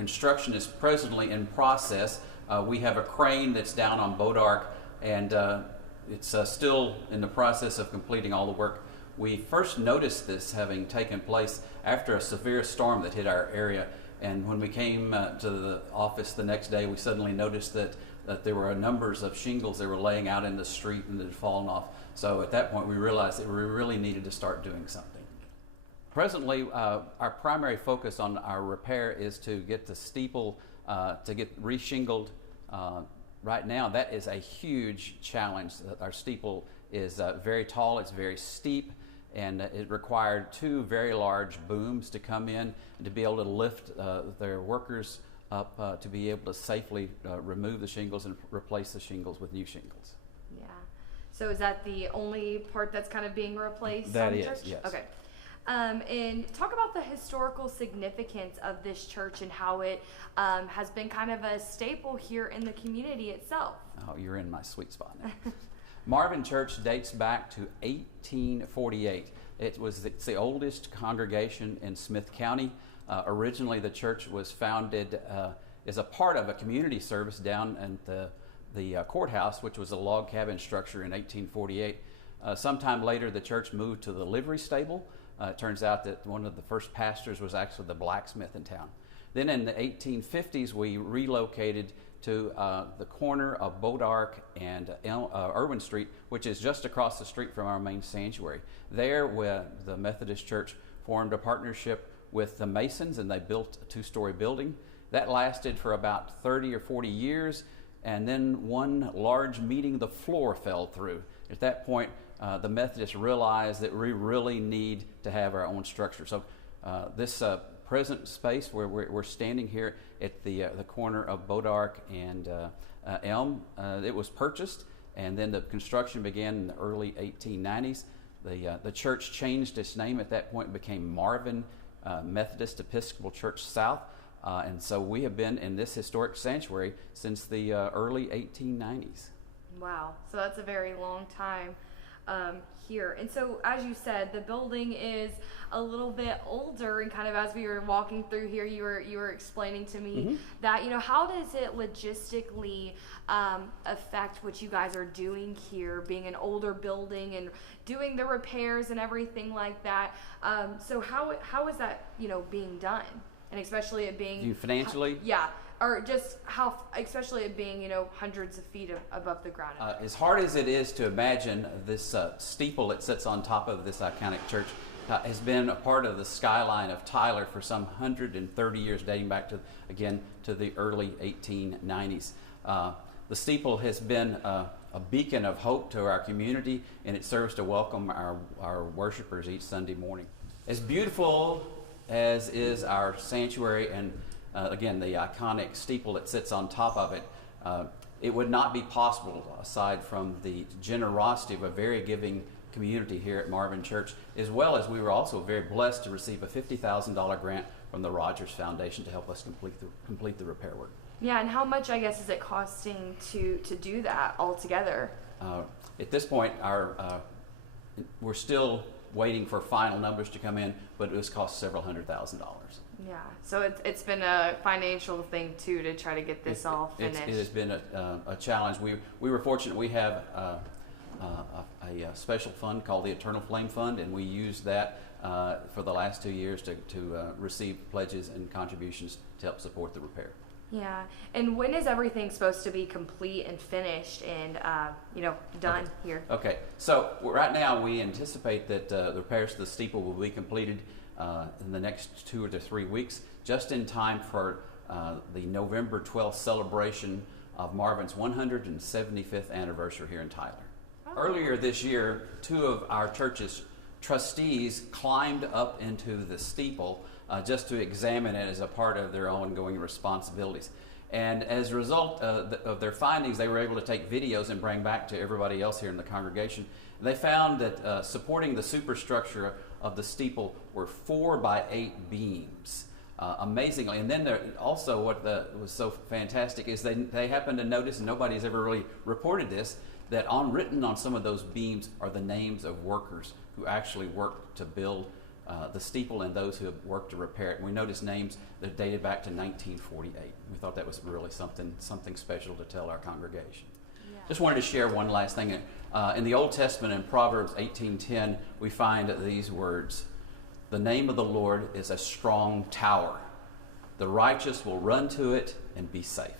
construction is presently in process. We have a crane that's down on Boat Ark, and it's still in the process of completing all the work. We first noticed this having taken place after a severe storm that hit our area, and when we came to the office the next day, we suddenly noticed that there were numbers of shingles that were laying out in the street and that had fallen off. So at that point we realized that we really needed to start doing something. Presently, our primary focus on our repair is to get the steeple to get re-shingled. Right now, that is a huge challenge. Our steeple is very tall, it's very steep, and it required 2 very large booms to come in and to be able to lift their workers up to be able to safely remove the shingles and replace the shingles with new shingles. Yeah. So is that the only part that's kind of being replaced? That is, church? yes. Okay. And talk about the historical significance of this church and how it has been kind of a staple here in the community itself. Oh, you're in my sweet spot now. Marvin Church dates back to 1848. It's the oldest congregation in Smith County. Originally, the church was founded as a part of a community service down at the courthouse, which was a log cabin structure in 1848. Sometime later, the church moved to the livery stable. It turns out that one of the first pastors was actually the blacksmith in town. Then in the 1850s, we relocated to the corner of Boat Ark and Irwin Street, which is just across the street from our main sanctuary. There, the Methodist Church formed a partnership with the Masons, and they built a 2-story building. That lasted for about 30 or 40 years, and then one large meeting, the floor fell through. At that point, the Methodists realized that we really need to have our own structure. So this present space where we're standing here at the corner of Boat Ark and Elm, it was purchased, and then the construction began in the early 1890s. The church changed its name at that point and became Marvin Methodist Episcopal Church South. And so we have been in this historic sanctuary since the early 1890s. Wow, so that's a very long time here. And so, as you said, the building is a little bit older, and kind of as we were walking through here, you were explaining to me that, how does it logistically affect what you guys are doing here, being an older building and doing the repairs and everything like that? So how is that, being done? And especially it being financially? Yeah. Or just how, especially it being, hundreds of feet above the ground. As hard as it is to imagine, this steeple that sits on top of this iconic church has been a part of the skyline of Tyler for some 130 years, dating back to the early 1890s. The steeple has been a beacon of hope to our community, and it serves to welcome our worshipers each Sunday morning. As beautiful as is our sanctuary and again, the iconic steeple that sits on top of it, it would not be possible aside from the generosity of a very giving community here at Marvin Church, as well as we were also very blessed to receive a $50,000 grant from the Rogers Foundation to help us complete the repair work. Yeah, and how much, I guess, is it costing to do that altogether? At this point, we're still waiting for final numbers to come in, but it was cost several $100,000. Yeah, so it's been a financial thing too to try to get this all finished. It has been a challenge. We were fortunate. We have a special fund called the Eternal Flame Fund, and we used that for the last 2 years to receive pledges and contributions to help support the repair. Yeah, and when is everything supposed to be complete and finished and done here? Okay, so right now we anticipate that the repairs to the steeple will be completed in the next 2 or 3 weeks, just in time for the November 12th celebration of Marvin's 175th anniversary here in Tyler. Oh. Earlier this year, 2 of our church's trustees climbed up into the steeple just to examine it as a part of their ongoing responsibilities. And as a result of their findings, they were able to take videos and bring back to everybody else here in the congregation. They found that supporting the superstructure of the steeple were 4 by 8 beams. Amazingly. And then also what was so fantastic is they happened to notice, and nobody's ever really reported this, that written on some of those beams are the names of workers who actually worked to build the steeple and those who have worked to repair it. And we noticed names that dated back to 1948. We thought that was really something special to tell our congregation. Yeah. Just wanted to share one last thing. In the Old Testament, in Proverbs 18:10, we find these words: "The name of the Lord is a strong tower. The righteous will run to it and be safe."